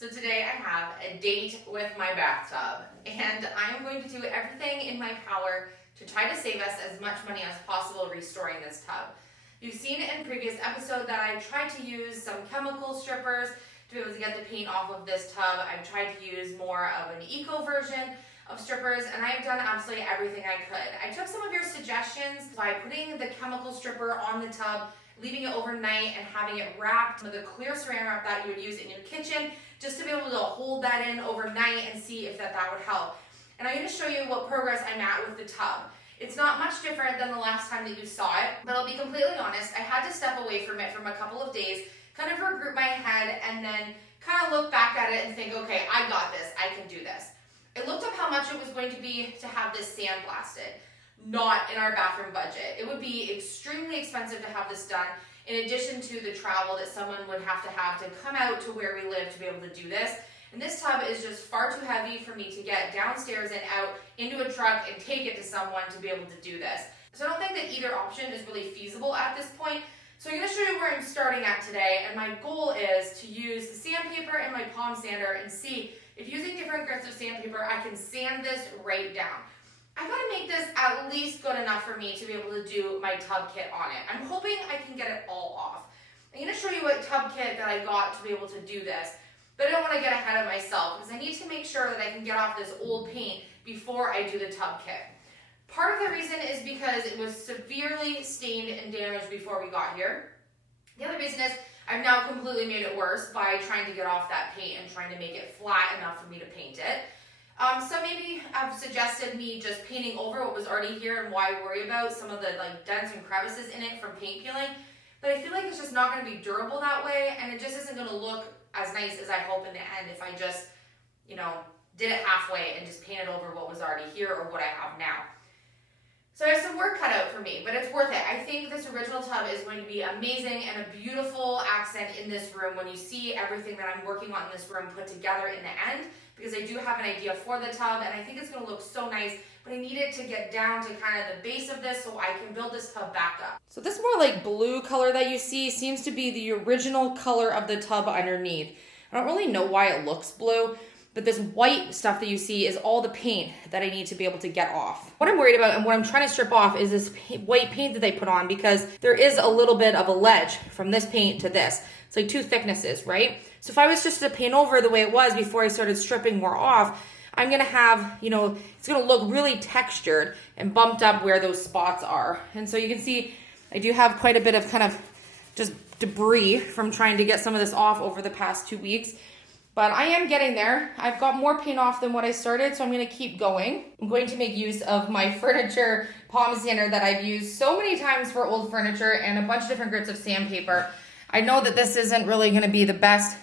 So today I have a date with my bathtub, and I am going to do everything in my power to try to save us as much money as possible restoring this tub. You've seen in previous episode that I tried to use some chemical strippers to be able to get the paint off of this tub. I've tried to use more of an eco version of strippers, and I've done absolutely everything I could. I took some of your suggestions by putting the chemical stripper on the tub, leaving it overnight, and having it wrapped with a clear saran wrap that you would use in your kitchen, just to be able to hold that in overnight and see if that would help. And I'm going to show you what progress I'm at with the tub. It's not much different than the last time that you saw it, but I'll be completely honest, I had to step away from it from a couple of days, kind of regroup my head, and then kind of look back at it and think, okay, I got this, I can do this. I looked up how much it was going to be to have this sandblasted. Not in our bathroom budget. It would be extremely expensive to have this done, in addition to the travel that someone would have to come out to where we live to be able to do this. And this tub is just far too heavy for me to get downstairs and out into a truck and take it to someone to be able to do this. So I don't think that either option is really feasible at this point. So I'm going to show you where I'm starting at today, and my goal is to use the sandpaper and my palm sander and see if using different grits of sandpaper I can sand this right down. I gotta make this at least good enough for me to be able to do my tub kit on it. I'm hoping I can get it all off. I'm gonna show you what tub kit that I got to be able to do this, but I don't wanna get ahead of myself because I need to make sure that I can get off this old paint before I do the tub kit. Part of the reason is because it was severely stained and damaged before we got here. The other reason is I've now completely made it worse by trying to get off that paint and trying to make it flat enough for me to paint it. Some maybe have suggested me just painting over what was already here and why worry about some of the dents and crevices in it from paint peeling. But I feel like it's just not going to be durable that way, and it just isn't going to look as nice as I hope in the end if I just, did it halfway and just painted over what was already here or what I have now. So I have some work cut out for me, but it's worth it. I think this original tub is going to be amazing and a beautiful accent in this room when you see everything that I'm working on in this room put together in the end, because I do have an idea for the tub and I think it's going to look so nice, but I needed to get down to kind of the base of this so I can build this tub back up. So this more blue color that you see seems to be the original color of the tub underneath. I don't really know why it looks blue, but this white stuff that you see is all the paint that I need to be able to get off. What I'm worried about and what I'm trying to strip off is this white paint that they put on, because there is a little bit of a ledge from this paint to this. It's like two thicknesses, right? So if I was just to paint over the way it was before I started stripping more off, I'm gonna have, it's gonna look really textured and bumped up where those spots are. And so you can see I do have quite a bit of kind of just debris from trying to get some of this off over the past 2 weeks. But I am getting there. I've got more paint off than what I started, so I'm going to keep going. I'm going to make use of my furniture palm sander that I've used so many times for old furniture and a bunch of different grits of sandpaper. I know that this isn't really going to be the best,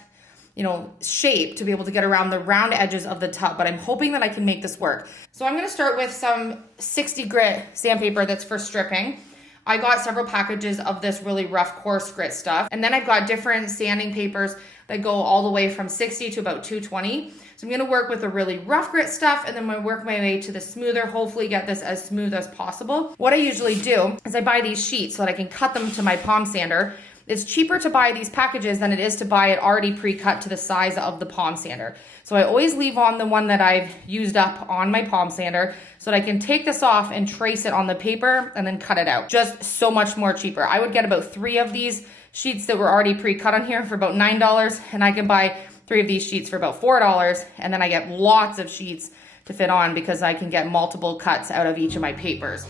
shape to be able to get around the round edges of the tub, but I'm hoping that I can make this work. So I'm going to start with some 60 grit sandpaper that's for stripping. I got several packages of this really rough coarse grit stuff. And then I've got different sanding papers that go all the way from 60 to about 220. So I'm gonna work with the really rough grit stuff and then I'm gonna work my way to the smoother, hopefully get this as smooth as possible. What I usually do is I buy these sheets so that I can cut them to my palm sander. It's cheaper to buy these packages than it is to buy it already pre-cut to the size of the palm sander. So I always leave on the one that I've used up on my palm sander so that I can take this off and trace it on the paper and then cut it out. Just so much more cheaper. I would get about 3 of these sheets that were already pre-cut on here for about $9, and I can buy 3 of these sheets for about $4, and then I get lots of sheets to fit on because I can get multiple cuts out of each of my papers.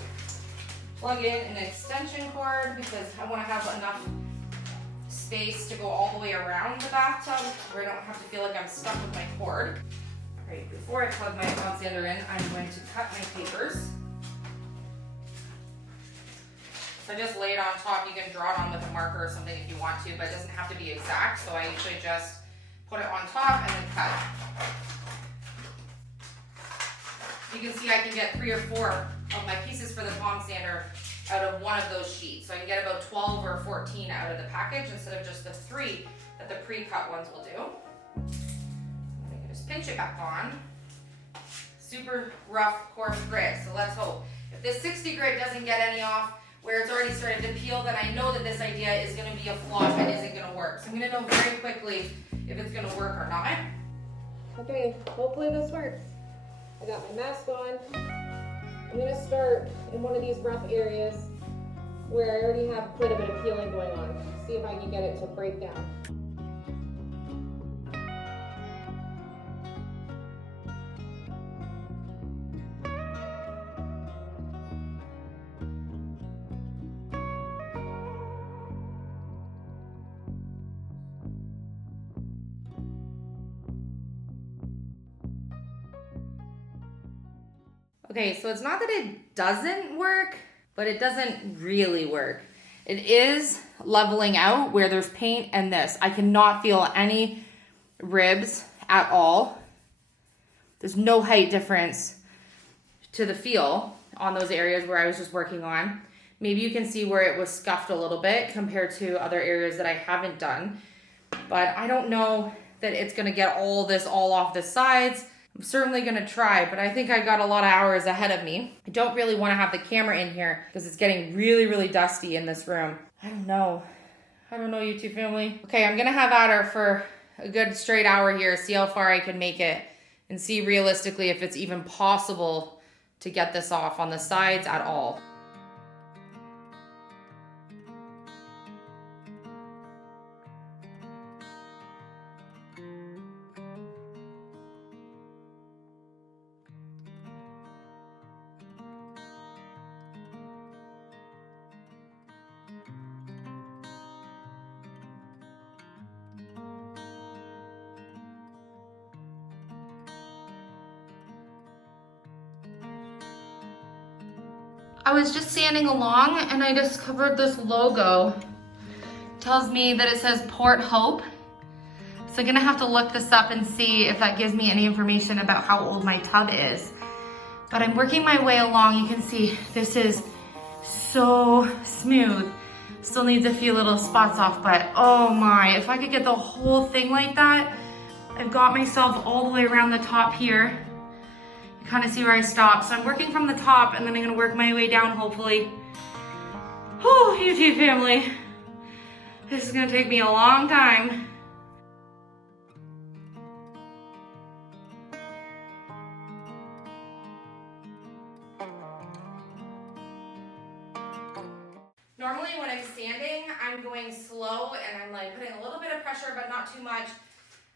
Plug in an extension cord because I want to have enough space to go all the way around the bathtub where I don't have to feel like I'm stuck with my cord. All right, before I plug my palm sander in, I'm going to cut my papers. So I just lay it on top. You can draw it on with a marker or something if you want to, but it doesn't have to be exact. So I usually just put it on top and then cut. You can see I can get 3 or 4 of my pieces for the palm sander out of one of those sheets. So I can get about 12 or 14 out of the package instead of just the 3 that the pre-cut ones will do. And I can just pinch it back on. Super rough, coarse grit, so let's hope. If this 60 grit doesn't get any off, where it's already started to peel, then I know that this idea is going to be a flop and isn't going to work. So I'm going to know very quickly if it's going to work or not. Okay, hopefully this works. I got my mask on. I'm gonna start in one of these rough areas where I already have quite a bit of peeling going on. See if I can get it to break down. Okay, so it's not that it doesn't work, but it doesn't really work. It is leveling out where there's paint and this. I cannot feel any ribs at all. There's no height difference to the feel on those areas where I was just working on. Maybe you can see where it was scuffed a little bit compared to other areas that I haven't done. But I don't know that it's gonna get all this all off the sides. I'm certainly gonna try, but I think I got a lot of hours ahead of me. I don't really wanna have the camera in here because it's getting really, really dusty in this room. I don't know, YouTube family. Okay, I'm gonna have at her for a good straight hour here, see how far I can make it, and see realistically if it's even possible to get this off on the sides at all. I was just sanding along and I discovered this logo. It tells me that it says Port Hope. So I'm gonna have to look this up and see if that gives me any information about how old my tub is. But I'm working my way along. You can see this is so smooth. Still needs a few little spots off, but oh my, if I could get the whole thing like that. I've got myself all the way around the top here. Kind of see where I stop. So I'm working from the top and then I'm gonna work my way down hopefully. Oh, YouTube family. This is gonna take me a long time. Normally when I'm sanding, I'm going slow and I'm like putting a little bit of pressure, but not too much.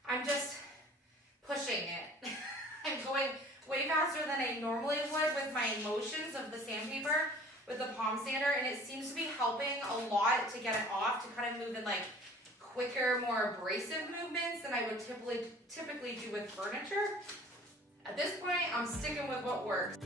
I'm just pushing it. I'm going way faster than I normally would with my motions of the sandpaper with the palm sander, and it seems to be helping a lot to get it off, to kind of move in like quicker, more abrasive movements than I would typically do with furniture. At this point, I'm sticking with what works.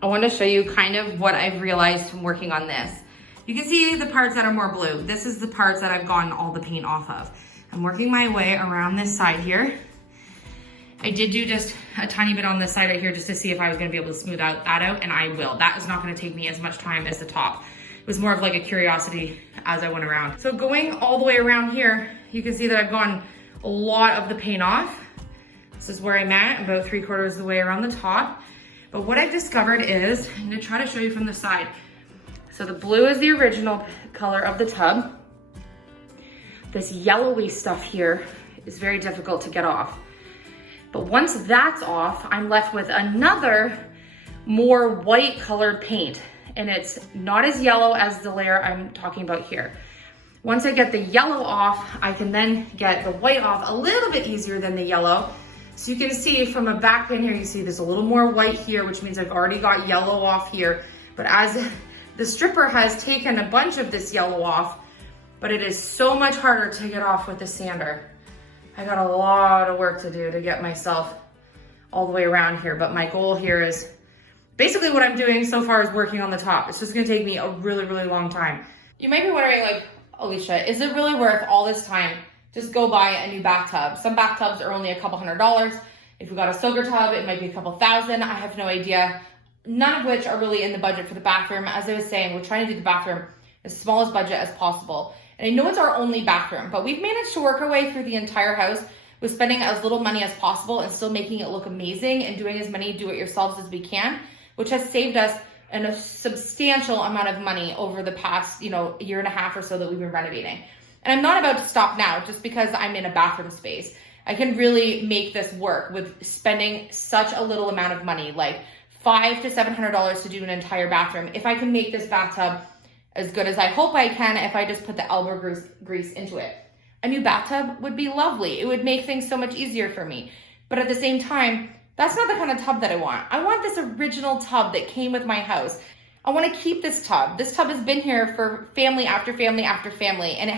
I want to show you kind of what I've realized from working on this. You can see the parts that are more blue. This is the parts that I've gotten all the paint off of. I'm working my way around this side here. I did do just a tiny bit on this side right here just to see if I was going to be able to smooth that out, and I will. That is not going to take me as much time as the top. It was more of like a curiosity as I went around. So going all the way around here, you can see that I've gotten a lot of the paint off. This is where I'm at, about 3/4 of the way around the top. But what I've discovered is, I'm gonna try to show you from the side. So the blue is the original color of the tub. This yellowy stuff here is very difficult to get off. But once that's off, I'm left with another more white colored paint. And it's not as yellow as the layer I'm talking about here. Once I get the yellow off, I can then get the white off a little bit easier than the yellow. So you can see from a back pin here, you see there's a little more white here, which means I've already got yellow off here. But as the stripper has taken a bunch of this yellow off, but it is so much harder to get off with the sander. I got a lot of work to do to get myself all the way around here. But my goal here is basically what I'm doing so far is working on the top. It's just gonna take me a really, really long time. You might be wondering like, Elysia, is it really worth all this time? Just go buy a new bathtub. Some bathtubs are only a couple $100s. If we got a soaker tub, it might be a couple thousand. I have no idea. None of which are really in the budget for the bathroom. As I was saying, we're trying to do the bathroom as smallest budget as possible. And I know it's our only bathroom, but we've managed to work our way through the entire house with spending as little money as possible and still making it look amazing and doing as many do-it-yourselves as we can, which has saved us a substantial amount of money over the past, year and a half or so that we've been renovating. And I'm not about to stop now just because I'm in a bathroom space. I can really make this work with spending such a little amount of money, like $500 to $700 to do an entire bathroom. If I can make this bathtub as good as I hope I can, if I just put the elbow grease into it. A new bathtub would be lovely. It would make things so much easier for me. But at the same time, that's not the kind of tub that I want. I want this original tub that came with my house. I want to keep this tub. This tub has been here for family after family after family, and it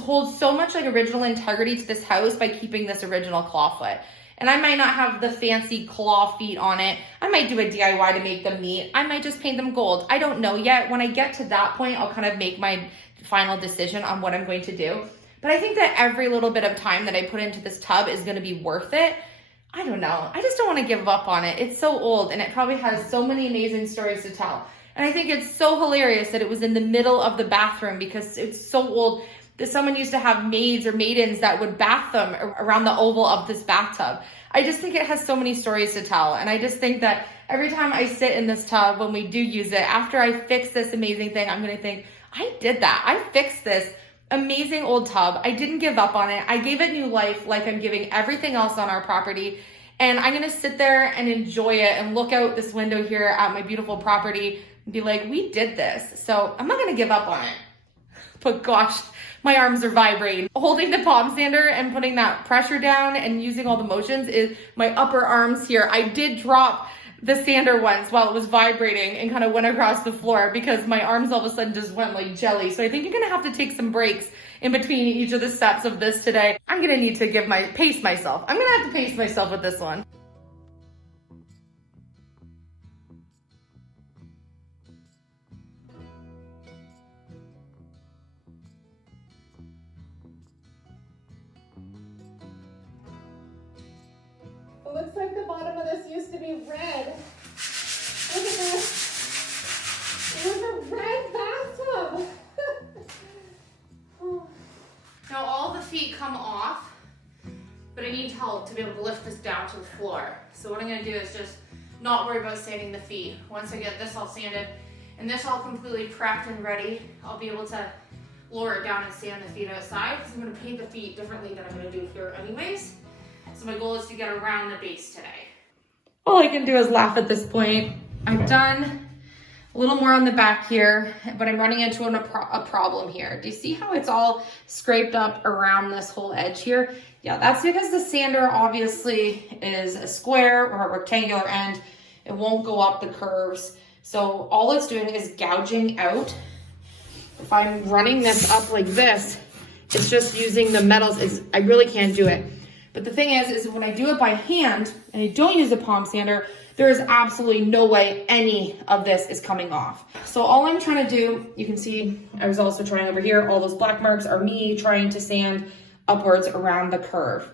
holds so much original integrity to this house by keeping this original clawfoot. And I might not have the fancy claw feet on it. I might do a DIY to make them neat. I might just paint them gold. I don't know yet. When I get to that point, I'll kind of make my final decision on what I'm going to do. But I think that every little bit of time that I put into this tub is going to be worth it. I don't know. I just don't want to give up on it. It's so old and it probably has so many amazing stories to tell. And I think it's so hilarious that it was in the middle of the bathroom because it's so old that someone used to have maids or maidens that would bath them around the oval of this bathtub. I just think it has so many stories to tell. And I just think that every time I sit in this tub, when we do use it, after I fix this amazing thing, I'm going to think, I did that. I fixed this amazing old tub. I didn't give up on it. I gave it new life like I'm giving everything else on our property. And I'm going to sit there and enjoy it and look out this window here at my beautiful property and be like, we did this. So I'm not going to give up on it. But gosh, my arms are vibrating. Holding the palm sander and putting that pressure down and using all the motions is my upper arms here. I did drop the sander once while it was vibrating and kind of went across the floor because my arms all of a sudden just went like jelly. So I think you're gonna have to take some breaks in between each of the steps of this today. I'm gonna need to pace myself. I'm gonna have to pace myself with this one. It looks like the bottom of this used to be red. Look at this. It was a red bathtub. Oh. Now all the feet come off, but I need help to be able to lift this down to the floor. So what I'm gonna do is just not worry about sanding the feet. Once I get this all sanded and this all completely prepped and ready, I'll be able to lower it down and sand the feet outside because I'm gonna paint the feet differently than I'm gonna do here anyways. So my goal is to get around the base today. All I can do is laugh at this point. I've done a little more on the back here, but I'm running into a problem here. Do you see how it's all scraped up around this whole edge here? Yeah, that's because the sander obviously is a square or a rectangular end. It won't go up the curves. So all it's doing is gouging out. If I'm running this up like this, it's just using the metals. I really can't do it. But the thing is when I do it by hand and I don't use a palm sander, there is absolutely no way any of this is coming off. So all I'm trying to do, you can see, I was also trying over here, all those black marks are me trying to sand upwards around the curve.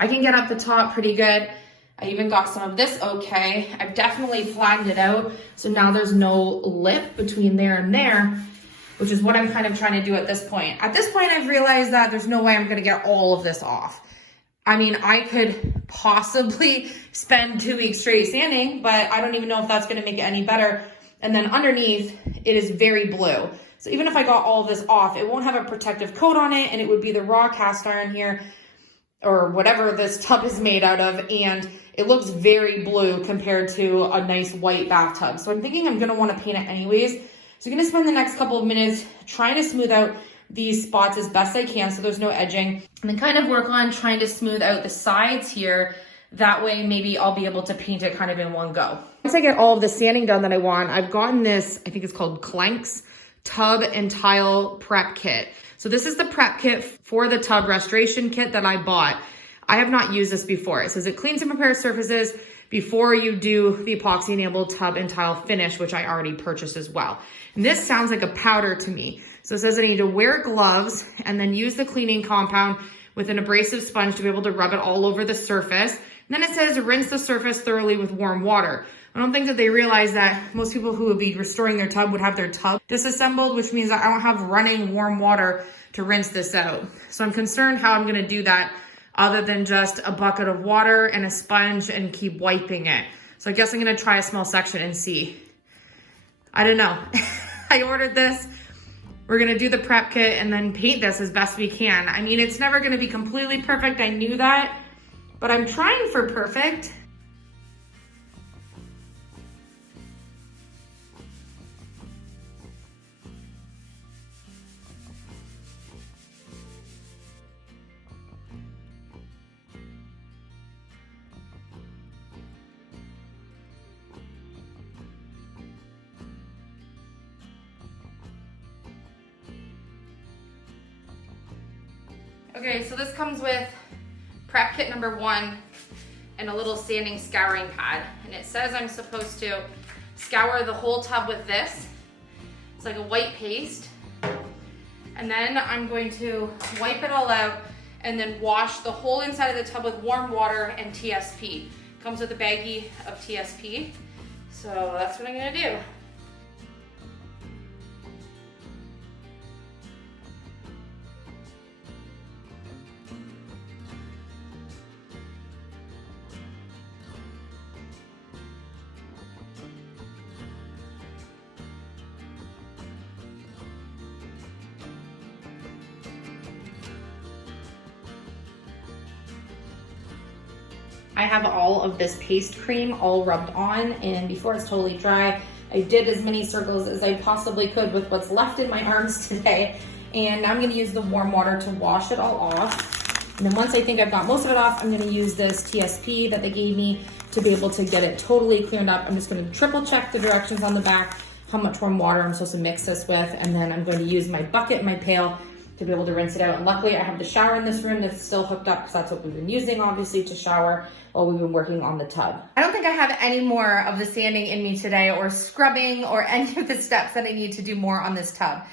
I can get up the top pretty good. I even got some of this okay. I've definitely flattened it out. So now there's no lip between there and there, which is what I'm kind of trying to do at this point. At this point, I've realized that there's no way I'm gonna get all of this off. I mean, I could possibly spend 2 weeks straight sanding, but I don't even know if that's gonna make it any better. And then underneath, it is very blue. So even if I got all of this off, it won't have a protective coat on it, and it would be the raw cast iron here, or whatever this tub is made out of, and it looks very blue compared to a nice white bathtub. So I'm thinking I'm gonna wanna paint it anyways. So I'm gonna spend the next couple of minutes trying to smooth out these spots as best I can so there's no edging, and then kind of work on trying to smooth out the sides here. That way maybe I'll be able to paint it kind of in one go. Once I get all of the sanding done that I want, I've gotten this, I think it's called Clank's Tub and Tile Prep Kit. So this is the prep kit for the tub restoration kit that I bought. I have not used this before. It says it cleans and prepares surfaces before you do the epoxy enabled tub and tile finish, which I already purchased as well. And this sounds like a powder to me. So it says I need to wear gloves and then use the cleaning compound with an abrasive sponge to be able to rub it all over the surface. And then it says rinse the surface thoroughly with warm water. I don't think that they realize that most people who would be restoring their tub would have their tub disassembled, which means that I don't have running warm water to rinse this out. So I'm concerned how I'm gonna do that other than just a bucket of water and a sponge and keep wiping it. So I guess I'm gonna try a small section and see. I don't know. I ordered this. We're gonna do the prep kit and then paint this as best we can. I mean, it's never gonna be completely perfect, I knew that, but I'm trying for perfect. Okay, so this comes with prep kit number 1 and a little sanding scouring pad. And it says I'm supposed to scour the whole tub with this. It's like a white paste. And then I'm going to wipe it all out and then wash the whole inside of the tub with warm water and TSP. Comes with a baggie of TSP. So that's what I'm gonna do. I have all of this paste cream all rubbed on, and before it's totally dry, I did as many circles as I possibly could with what's left in my arms today. And now I'm gonna use the warm water to wash it all off. And then once I think I've got most of it off, I'm gonna use this TSP that they gave me to be able to get it totally cleaned up. I'm just gonna triple check the directions on the back, how much warm water I'm supposed to mix this with, and then I'm going to use my bucket, my pail, to be able to rinse it out. And luckily I have the shower in this room that's still hooked up because that's what we've been using, obviously, to shower while we've been working on the tub. I don't think I have any more of the sanding in me today, or scrubbing, or any of the steps that I need to do more on this tub.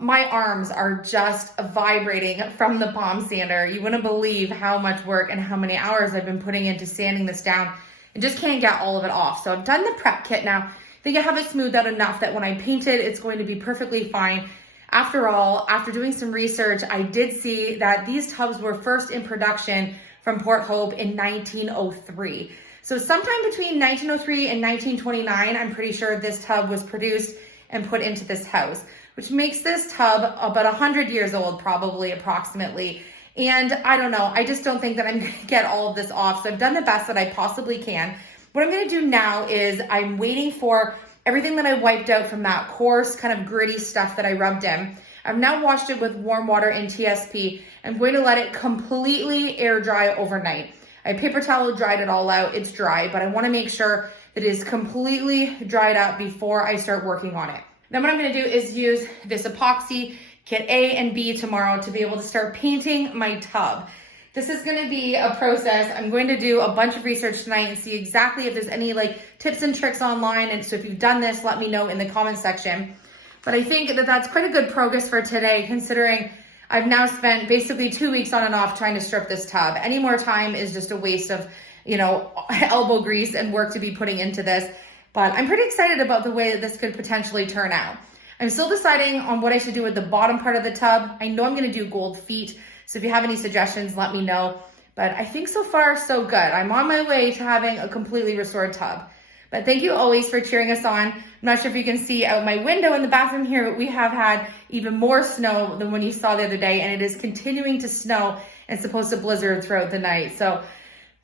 My arms are just vibrating from the palm sander. You wouldn't believe how much work and how many hours I've been putting into sanding this down and just can't get all of it off. So I've done the prep kit now. I think I have it smoothed out enough that when I paint it, it's going to be perfectly fine. After all, after doing some research, I did see that these tubs were first in production from Port Hope in 1903. So sometime between 1903 and 1929, I'm pretty sure this tub was produced and put into this house, which makes this tub about 100 years old, probably, approximately. And I don't know, I just don't think that I'm gonna get all of this off. So I've done the best that I possibly can. What I'm gonna do now is I'm waiting for everything that I wiped out from that coarse, kind of gritty stuff that I rubbed in. I've now washed it with warm water and TSP. I'm going to let it completely air dry overnight. I paper towel dried it all out. It's dry, but I want to make sure that it is completely dried up before I start working on it. Then what I'm going to do is use this epoxy kit A and B tomorrow to be able to start painting my tub. This is going to be a process. I'm going to do a bunch of research tonight and see exactly if there's any tips and tricks online. And so if you've done this, let me know in the comment section. But I think that that's quite a good progress for today, considering I've now spent basically 2 weeks on and off trying to strip this tub. Any more time is just a waste of, elbow grease and work to be putting into this. But I'm pretty excited about the way that this could potentially turn out. I'm still deciding on what I should do with the bottom part of the tub. I know I'm going to do gold feet. So if you have any suggestions, let me know. But I think so far, so good. I'm on my way to having a completely restored tub. But thank you always for cheering us on. I'm not sure if you can see out my window in the bathroom here, but we have had even more snow than when you saw the other day, and it is continuing to snow and supposed to blizzard throughout the night. So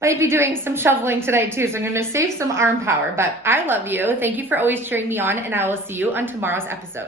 might be doing some shoveling today too, so I'm gonna save some arm power. But I love you. Thank you for always cheering me on, and I will see you on tomorrow's episode.